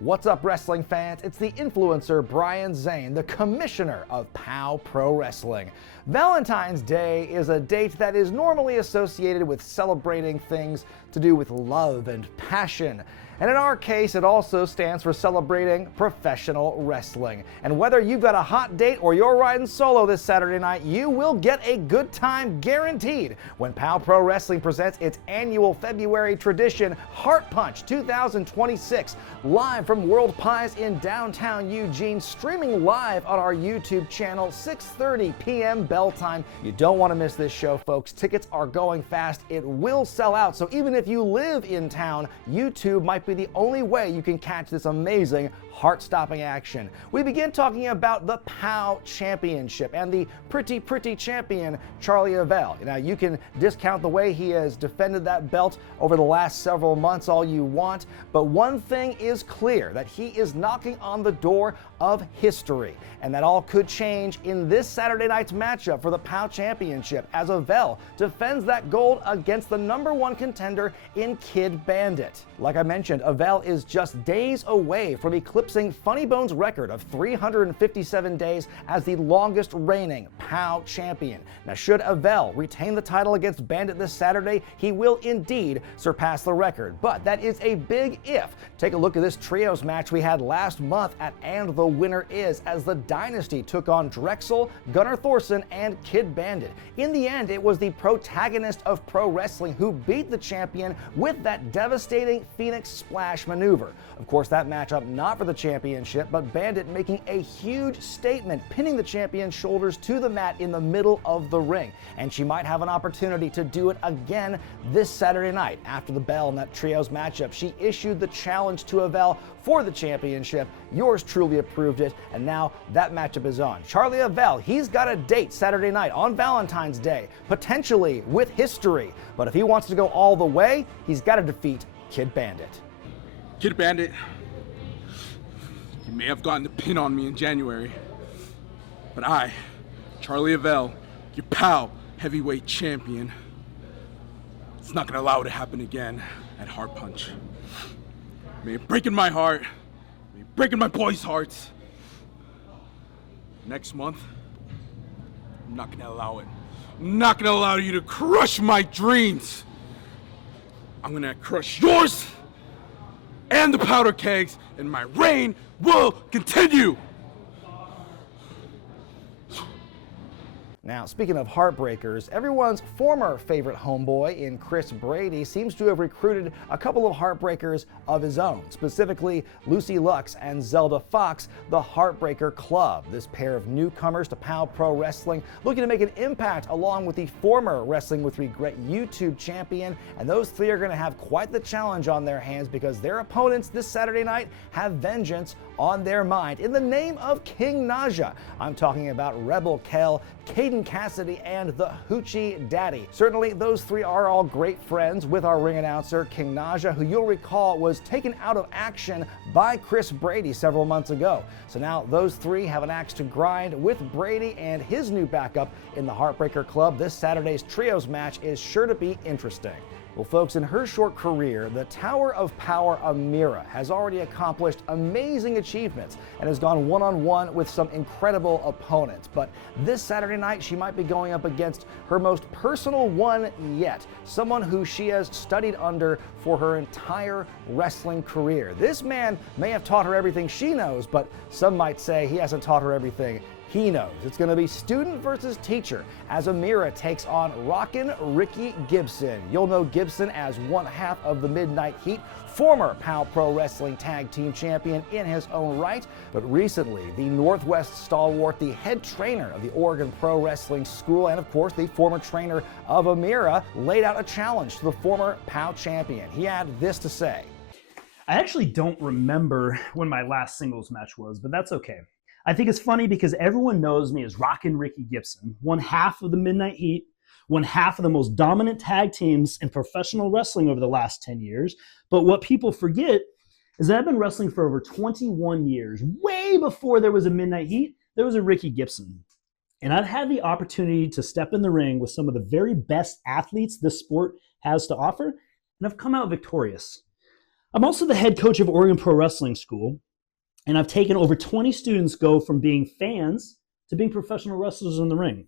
What's up, wrestling fans? It's the influencer Brian Zane, the commissioner of POW Pro Wrestling. Valentine's Day is a date that is normally associated with celebrating things to do with love and passion. And in our case, it also stands for celebrating professional wrestling. And whether you've got a hot date or you're riding solo this Saturday night, you will get a good time guaranteed when POW Pro Wrestling presents its annual February tradition, Heartpunch 2026, live from World Pies in downtown Eugene, streaming live on our YouTube channel, 6:30 p.m. bell time. You don't want to miss this show, folks. Tickets are going fast. It will sell out, so even if you live in town, YouTube might be the only way you can catch this amazing heart-stopping action. We begin talking about the POW Championship and the pretty champion, Charlie Avell. Now, you can discount the way he has defended that belt over the last several months all you want, but one thing is clear, that he is knocking on the door of history, and that all could change in this Saturday night's matchup for the POW Championship as Avell defends that gold against the #1 contender in Kid Bandit. Like I mentioned, Avell is just days away from eclipsing Funny Bone's record of 357 days as the longest reigning POW champion. Now, should Avell retain the title against Bandit this Saturday, he will indeed surpass the record, but that is a big if. Take a look at this trios match we had last month at And the Winner Is, as the Dynasty took on Drexel, Gunnar Thorson, and Kid Bandit. In the end, it was the protagonist of pro wrestling who beat the champion with that devastating Phoenix Splash maneuver. Of course, that matchup not for the championship, but Bandit making a huge statement, pinning the champion's shoulders to the mat in the middle of the ring. And she might have an opportunity to do it again this Saturday night. After the bell in that trios matchup, she issued the challenge to Avell for the championship. Yours truly approved it, and now that matchup is on. Charlie Avell, he's got a date Saturday night on Valentine's Day, potentially with history. But if he wants to go all the way, he's got to defeat Kid Bandit. Kid Bandit, you may have gotten the pin on me in January, but I, Charlie Avell, your POW heavyweight champion, it's not gonna allow it to happen again at Heartpunch. May it break in my heart, may it break in my boys' hearts. Next month, I'm not gonna allow it. I'm not gonna allow you to crush my dreams. I'm gonna crush yours and the powder kegs, and my reign will continue. Now, speaking of heartbreakers, everyone's former favorite homeboy in Chris Brady seems to have recruited a couple of heartbreakers of his own, specifically Lucy Lux and Zelda Fox, the Heartbreaker Club. This pair of newcomers to POW Pro Wrestling looking to make an impact along with the former Wrestling with Regret YouTube champion, and those three are going to have quite the challenge on their hands because their opponents this Saturday night have vengeance on their mind in the name of King Naja. I'm talking about Rebel Kell, Caden Cassidy, and the Hoochie Daddy. Certainly, those three are all great friends with our ring announcer, King Naja, who you'll recall was taken out of action by Chris Brady several months ago. So now those three have an axe to grind with Brady and his new backup in the Heartbreaker Club. This Saturday's trios match is sure to be interesting. Well, folks, in her short career, the Tower of Power Amira has already accomplished amazing achievements and has gone one-on-one with some incredible opponents. But this Saturday night, she might be going up against her most personal one yet, someone who she has studied under for her entire wrestling career. This man may have taught her everything she knows, but some might say he hasn't taught her everything he knows. It's going to be student versus teacher as Amira takes on Rockin' Ricky Gibson. You'll know Gibson as one half of the Midnight Heat, former POW Pro Wrestling Tag Team Champion in his own right, but recently the Northwest stalwart, the head trainer of the Oregon Pro Wrestling School, and of course the former trainer of Amira, laid out a challenge to the former POW champion. He had this to say. I actually don't remember when my last singles match was, but that's okay. I think it's funny because everyone knows me as Rockin' Ricky Gibson, one half of the Midnight Heat, one half of the most dominant tag teams in professional wrestling over the last 10 years. But what people forget is that I've been wrestling for over 21 years. Way before there was a Midnight Heat, there was a Ricky Gibson. And I've had the opportunity to step in the ring with some of the very best athletes this sport has to offer, and I've come out victorious. I'm also the head coach of Oregon Pro Wrestling School, and I've taken over 20 students go from being fans to being professional wrestlers in the ring,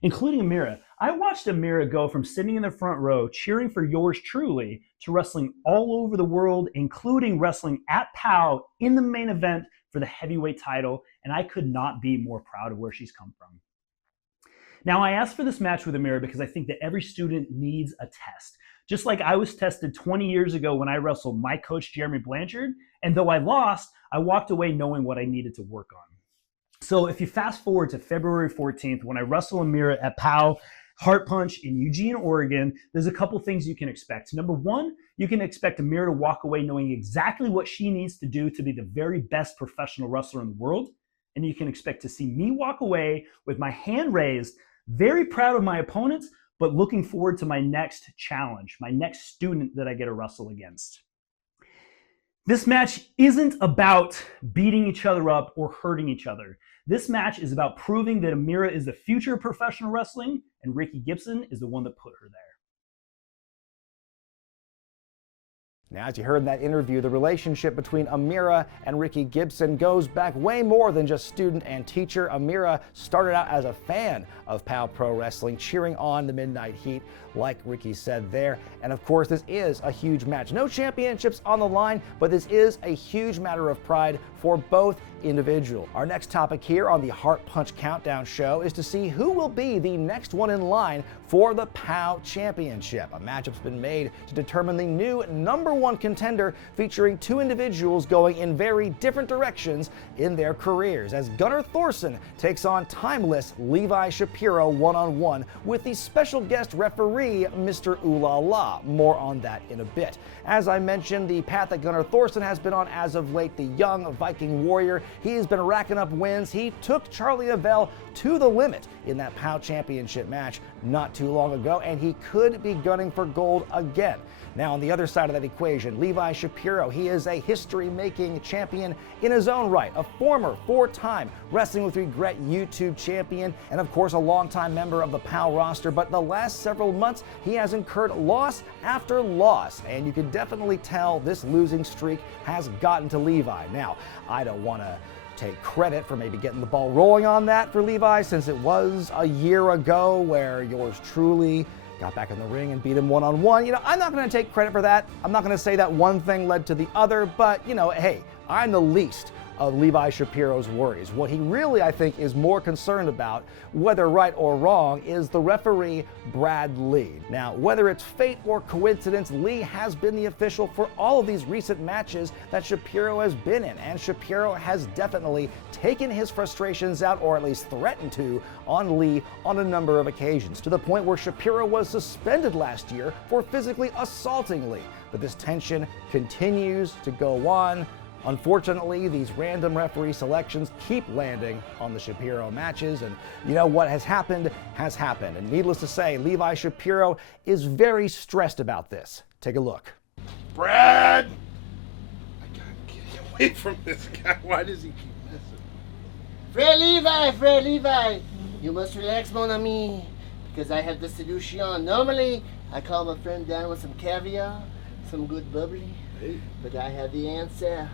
including Amira. I watched Amira go from sitting in the front row cheering for yours truly to wrestling all over the world, including wrestling at POW in the main event for the heavyweight title, and I could not be more proud of where she's come from. Now, I asked for this match with Amira because I think that every student needs a test. Just like I was tested 20 years ago when I wrestled my coach, Jeremy Blanchard, and though I lost, I walked away knowing what I needed to work on. So if you fast forward to February 14th, when I wrestle Amira at POW Heartpunch in Eugene, Oregon, there's a couple things you can expect. Number one, you can expect Amira to walk away knowing exactly what she needs to do to be the very best professional wrestler in the world. And you can expect to see me walk away with my hand raised, very proud of my opponents, but looking forward to my next challenge, my next student that I get to wrestle against. This match isn't about beating each other up or hurting each other. This match is about proving that Amira is the future of professional wrestling and Ricky Gibson is the one that put her there. Now, as you heard in that interview, the relationship between Amira and Ricky Gibson goes back way more than just student and teacher. Amira started out as a fan of POW Pro Wrestling, cheering on the Midnight Heat, like Ricky said there. And of course, this is a huge match. No championships on the line, but this is a huge matter of pride for both individuals. Our next topic here on the Heartpunch Countdown show is to see who will be the next one in line for the POW Championship. A matchup's been made to determine the new #1 contender, featuring two individuals going in very different directions in their careers, as Gunnar Thorson takes on timeless Levi Shapiro one-on-one with the special guest referee, Mr. Ooh La La. More on that in a bit. As I mentioned, the path that Gunnar Thorson has been on as of late, the young Viking warrior, he has been racking up wins. He took Charlie Avell to the limit in that POW Championship match not too long ago, and he could be gunning for gold again. Now, on the other side of that equation, Levi Shapiro, he is a history-making champion in his own right, a former 4-time Wrestling with Regret YouTube champion, and of course a longtime member of the POW roster, but the last several months he has incurred loss after loss, and you can definitely tell this losing streak has gotten to Levi. Now, I don't want to take credit for maybe getting the ball rolling on that for Levi, since it was a year ago where yours truly got back in the ring and beat him one-on-one. You know, I'm not going to take credit for that. I'm not going to say that one thing led to the other, but, you know, hey, I'm the least of Levi Shapiro's worries. What he really, I think, is more concerned about, whether right or wrong, is the referee, Brad Lee. Now, whether it's fate or coincidence, Lee has been the official for all of these recent matches that Shapiro has been in, and Shapiro has definitely taken his frustrations out, or at least threatened to, on Lee on a number of occasions, to the point where Shapiro was suspended last year for physically assaulting Lee. But this tension continues to go on. Unfortunately, these random referee selections keep landing on the Shapiro matches, and you know what has happened has happened. And needless to say, Levi Shapiro is very stressed about this. Take a look. Brad! I gotta get away from this guy. Why does he keep messing? Frère Levi, you must relax, mon ami, because I have the solution. Normally, I call my friend down with some caviar, some good bubbly, but I have the answer.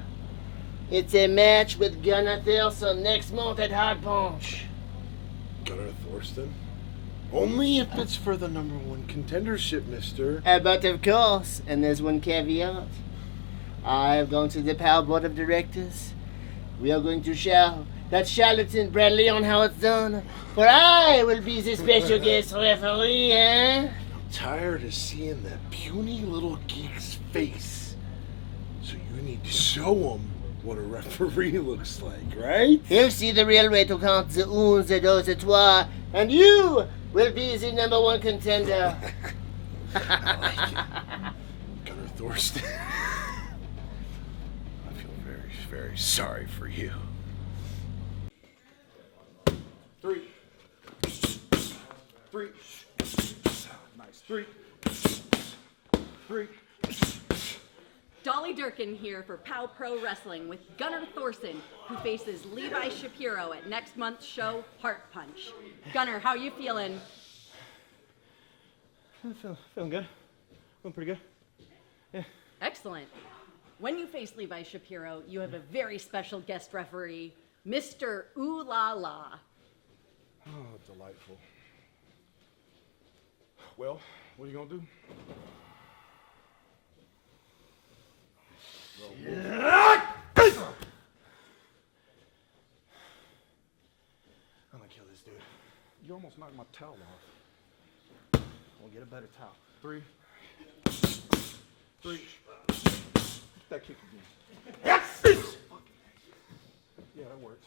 It's a match with Gunnar Thorson next month at Heartpunch. Gunnar Thorson? Only if it's for the #1 contendership, mister. But of course, and there's one caveat. I have gone to the POW Board of Directors. We are going to show that charlatan Bradley on how it's done, for I will be the special guest referee, eh? I'm tired of seeing that puny little geek's face. So you need to show him what a referee looks like, right? He'll see the real way to count the uns, the dos, the trois, and you will be the #1 contender. I like it. Gunnar Thorson. I feel very, very sorry for you. 3. 3. Nice. 3. 3. Dolly Durkin here for POW Pro Wrestling with Gunnar Thorson, who faces Levi Shapiro at next month's show, Heartpunch. Gunnar, how you feeling? Feeling good. Feeling pretty good. Yeah. Excellent. When you face Levi Shapiro, you have a very special guest referee, Mr. Ooh La La. Oh, delightful. Well, what are you gonna do? I'm gonna kill this dude. You almost knocked my towel off. We'll get a better towel. 3. That kick again. Yes! Yeah, that works.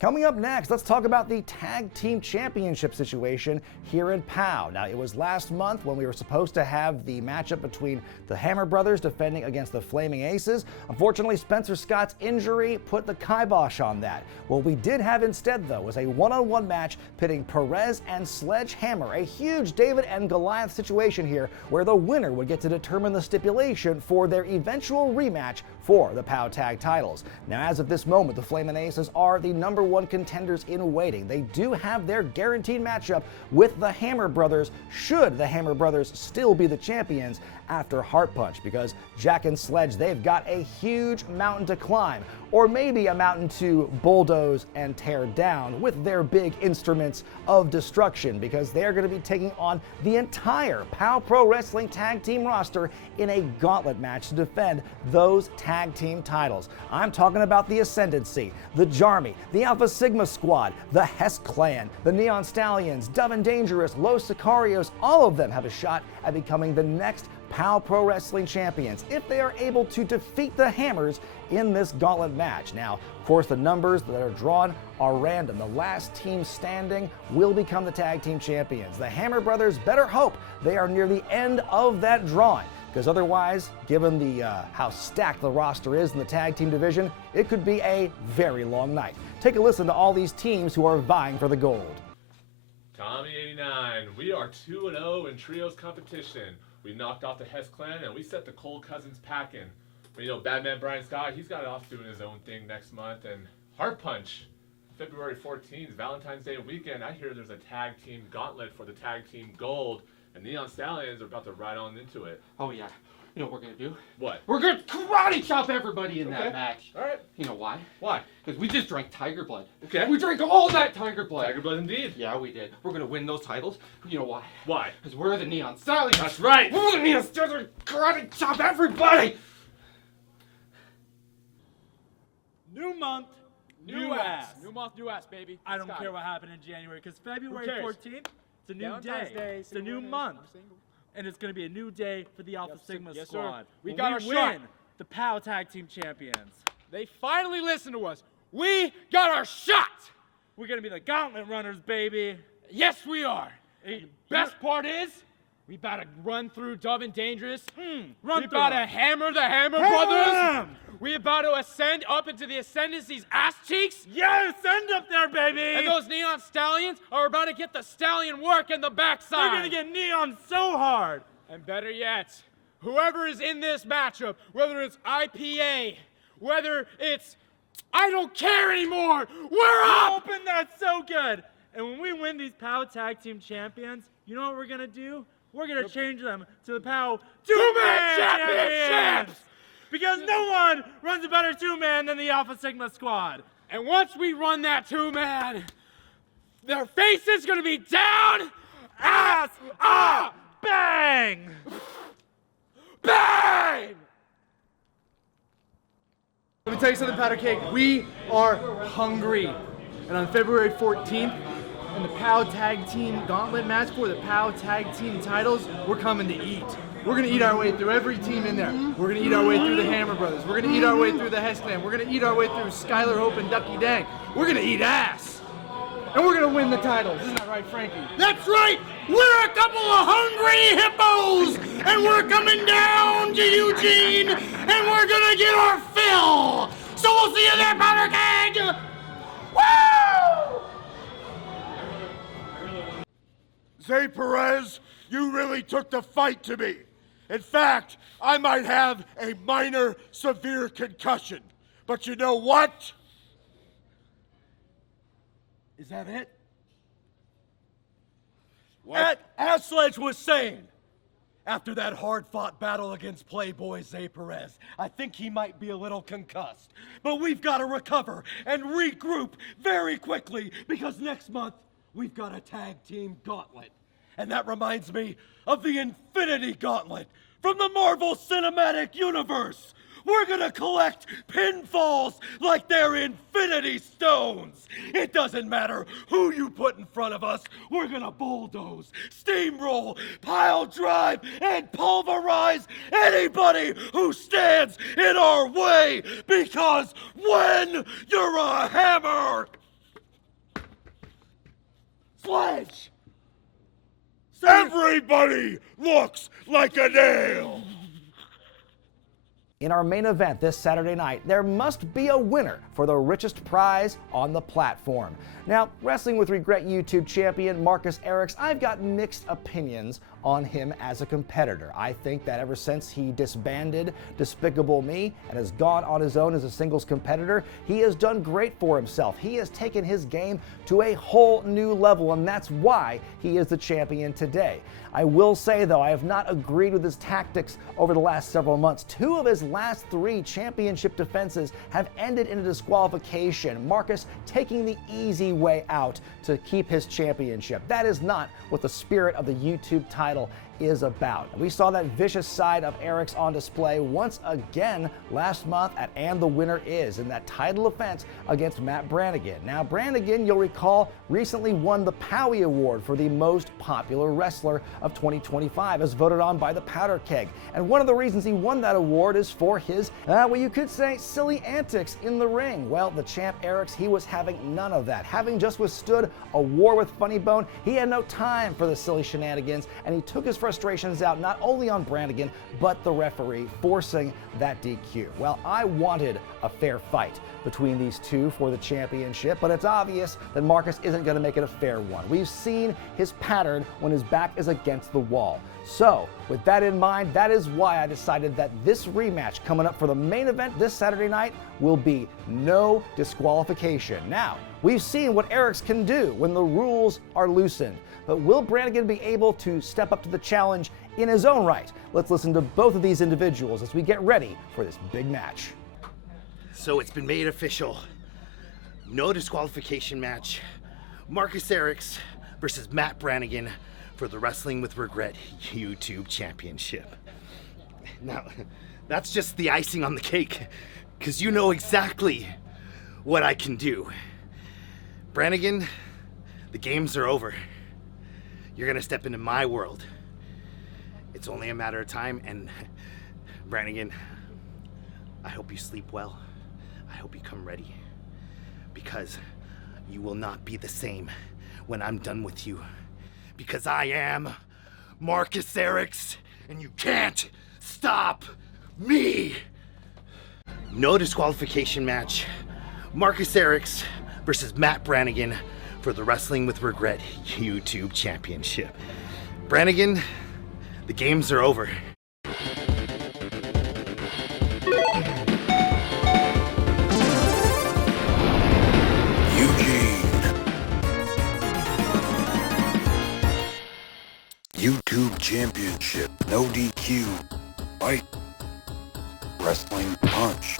Coming up next, let's talk about the Tag Team Championship situation here in POW. Now, it was last month when we were supposed to have the matchup between the Hammer Brothers defending against the Flaming Aces. Unfortunately, Spencer Scott's injury put the kibosh on that. What we did have instead, though, was a one-on-one match pitting Perez and Sledgehammer, a huge David and Goliath situation here where the winner would get to determine the stipulation for their eventual rematch for the POW Tag titles. Now, as of this moment, the Flaming Aces are the #1 contenders in waiting. They do have their guaranteed matchup with the Hammer Brothers, should the Hammer Brothers still be the champions after Heartpunch, because Jack and Sledge, they've got a huge mountain to climb, or maybe a mountain to bulldoze and tear down with their big instruments of destruction, because they're going to be taking on the entire POW Pro Wrestling Tag Team roster in a gauntlet match to defend those tag team titles. I'm talking about the Ascendancy, the Jarmy, the Alpha Sigma Squad, the Hess Clan, the Neon Stallions, Dove and Dangerous, Los Sicarios. All of them have a shot at becoming the next POW Pro Wrestling champions if they are able to defeat the Hammers in this gauntlet match. Now, of course, the numbers that are drawn are random. The last team standing will become the tag team champions. The Hammer Brothers better hope they are near the end of that drawing, because otherwise, given the how stacked the roster is in the tag team division, it could be a very long night. Take a listen to all these teams who are vying for the gold. Tommy89, we are 2-0 in trios competition. We knocked off the Hess Clan and we set the Cole Cousins packing. But you know, Badman Brian Scott, he's got it off doing his own thing next month. And Heartpunch, February 14th, Valentine's Day weekend, I hear there's a tag team gauntlet for the tag team gold. And Neon Stallions are about to ride on into it. Oh yeah. You know what we're gonna do? What? We're gonna karate chop everybody in that match. Alright. You know why? Why? Because we just drank tiger blood. Okay. We drank all that tiger blood. Tiger blood indeed. Yeah, we did. We're gonna win those titles. You know why? Why? Because we're the Neon Stallions. That's right. We're the Neon Stallions. Karate chop everybody. New month, new ass. New month, new ass, baby. I don't care what happened in January, because February cares? 14th, it's a new Valentine's Day, It's a new single month. I'm single. And it's going to be a new day for the Alpha Sigma yes, squad. sir. We When got our win shot. the POW Tag Team Champions. They finally listened to us. We got our shot. We're going to be the Gauntlet Runners, baby. Yes, we are. Hey, Best part is, we about to run through Dove and Dangerous. run We through about to them. hammer the Hammer Hammer Brothers. them. We about to ascend up into the Ascendancy's ass cheeks. Yes, send up there, baby. And those Neon Stallions are about to get the stallion work in the backside. They're going to get Neon so hard. And better yet, whoever is in this matchup, whether it's IPA, whether it's I don't care anymore, we're up! Open that so good. And when we win these POW Tag Team Champions, you know what we're going to do? We're going to change them to the POW Two-Man Champions. Championships! Because no one runs a better two-man than the Alpha Sigma squad. And once we run that two-man, their face is gonna be down, ass up, Bang! bang! Let me tell you something, Powder Cake. We are hungry. And on February 14th, in the POW Tag Team Gauntlet match for the POW Tag Team titles, we're coming to eat. We're going to eat our way through every team in there. We're going to eat our way through the Hammer Brothers. We're going to eat our way through the Hess Clan. We're going to eat our way through Skylar Hope and Ducky Dang. We're going to eat ass. And we're going to win the titles. Isn't that right, Frankie? That's right! We're a couple of hungry hippos! And we're coming down to Eugene! And we're gonna get our fill! So we'll see you there, Powder Keg! Woo! Zay Perez, you really took the fight to me. In fact, I might have a minor severe concussion. But you know what? Is that it? What? As Sledge was saying, After that hard-fought battle against Playboy Zay Perez, I think he might be a little concussed. But we've got to recover and regroup very quickly because next month we've got a tag team gauntlet. And that reminds me of the Infinity Gauntlet from the Marvel Cinematic Universe. We're gonna collect pinfalls like they're Infinity Stones. It doesn't matter who you put in front of us. We're gonna bulldoze, steamroll, pile drive, and pulverize anybody who stands in our way. Because when you're a hammer, sledge, everybody looks like a nail. In our main event this Saturday night, there must be a winner for the richest prize on the platform. Now, Wrestling with Regret YouTube champion Marcus Erics, I've got mixed opinions on him as a competitor. I think that ever since he disbanded Despicable Me and has gone on his own as a singles competitor, he has done great for himself. He has taken his game to a whole new level, and that's why he is the champion today. I will say, though, I have not agreed with his tactics over the last several months. 2 of his last 3 championship defenses have ended in a disqualification. Marcus taking the easy way out to keep his championship. That is not what the spirit of the YouTube title is about. We saw that vicious side of Erics on display once again last month at And the Winner Is in that title offense against Matt Brannigan. Now, Brannigan, you'll recall, recently won the Powie Award for the most popular wrestler of 2025 as voted on by the Powder Keg. And one of the reasons he won that award is for his, well, you could say, silly antics in the ring. Well, the champ Erics, he was having none of that. Having just withstood a war with Funny Bone, he had no time for the silly shenanigans, and he took his frustrations out not only on Brannigan, but the referee, forcing that DQ. Well, I wanted a fair fight between these two for the championship, but it's obvious that Marcus isn't going to make it a fair one. We've seen his pattern when his back is against the wall. So, with that in mind, that is why I decided that this rematch coming up for the main event this Saturday night will be no disqualification. Now, we've seen what Erics can do when the rules are loosened, but will Brannigan be able to step up to the challenge in his own right? Let's listen to both of these individuals as we get ready for this big match. So it's been made official. No disqualification match. Marcus Erics versus Matt Brannigan for the Wrestling with Regret YouTube Championship. Now, that's just the icing on the cake, because you know exactly what I can do. Brannigan, the games are over. You're gonna step into my world. It's only a matter of time, and Brannigan, I hope you sleep well. I hope you come ready, because you will not be the same when I'm done with you. Because I am Marcus Erics, and you can't stop me! No disqualification match. Marcus Erics versus Matt Brannigan for the Wrestling with Regret YouTube Championship. Brannigan, the games are over. YouTube Championship, no DQ, fight. Wrestling punch,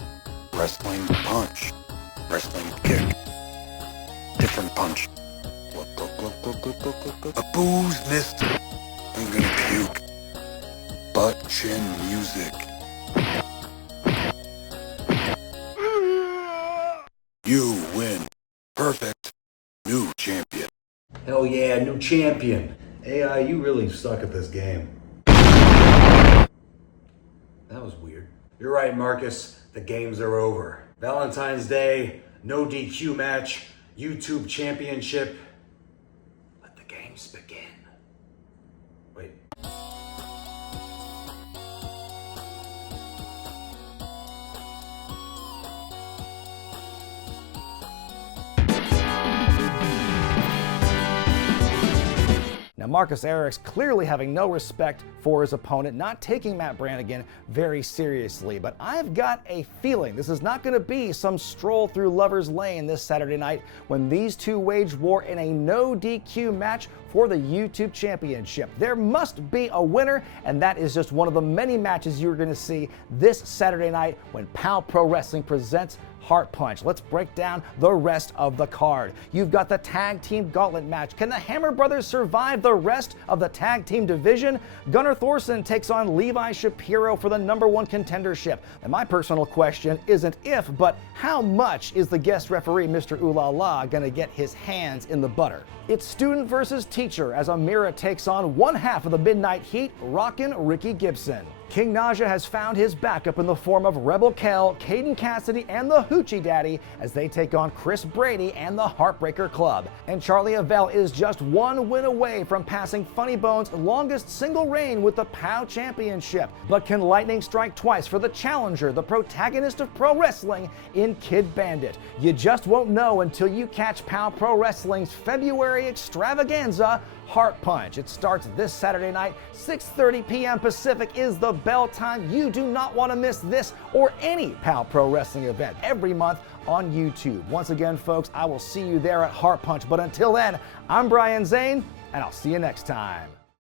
wrestling punch, wrestling kick, different punch. A booze missed. I'm gonna puke. Butt chin music. You win. Perfect. New champion. Hell yeah, new champion. AI, you really suck at this game. That was weird. You're right, Marcus. The games are over. Valentine's Day, no DQ match, YouTube Championship. Let the games begin. Wait. Now, Marcus Erics clearly having no respect for his opponent, not taking Matt Brannigan very seriously. But I've got a feeling this is not going to be some stroll through Lover's Lane this Saturday night when these two wage war in a no DQ match for the YouTube Championship. There must be a winner, and that is just one of the many matches you're going to see this Saturday night when POW Pro Wrestling presents Heartpunch. Let's break down the rest of the card. You've got the tag team gauntlet match. Can the Hammer Brothers survive the rest of the tag team division? Gunnar Thorson takes on Levi Shapiro for the #1 contendership. And my personal question isn't if, but how much is the guest referee, Mr. Ooh La La, gonna get his hands in the butter? It's student versus teacher as Amira takes on one half of the Midnight Heat, Rockin' Ricky Gibson. King Naja has found his backup in the form of Rebel Kell, Caden Cassidy, and the Hoochie Daddy as they take on Chris Brady and the Heartbreaker Club. And Charlie Avell is just one win away from passing Funny Bones' longest single reign with the POW Championship. But can lightning strike twice for the challenger, the protagonist of pro wrestling in Kid Bandit? You just won't know until you catch POW Pro Wrestling's February extravaganza, Heartpunch. It starts this Saturday night, 6:30 p.m. Pacific is the bell time. You do not want to miss this or any POW Pro Wrestling event every month on YouTube. Once again, folks, I will see you there at Heartpunch. But until then, I'm Brian Zane, and I'll see you next time.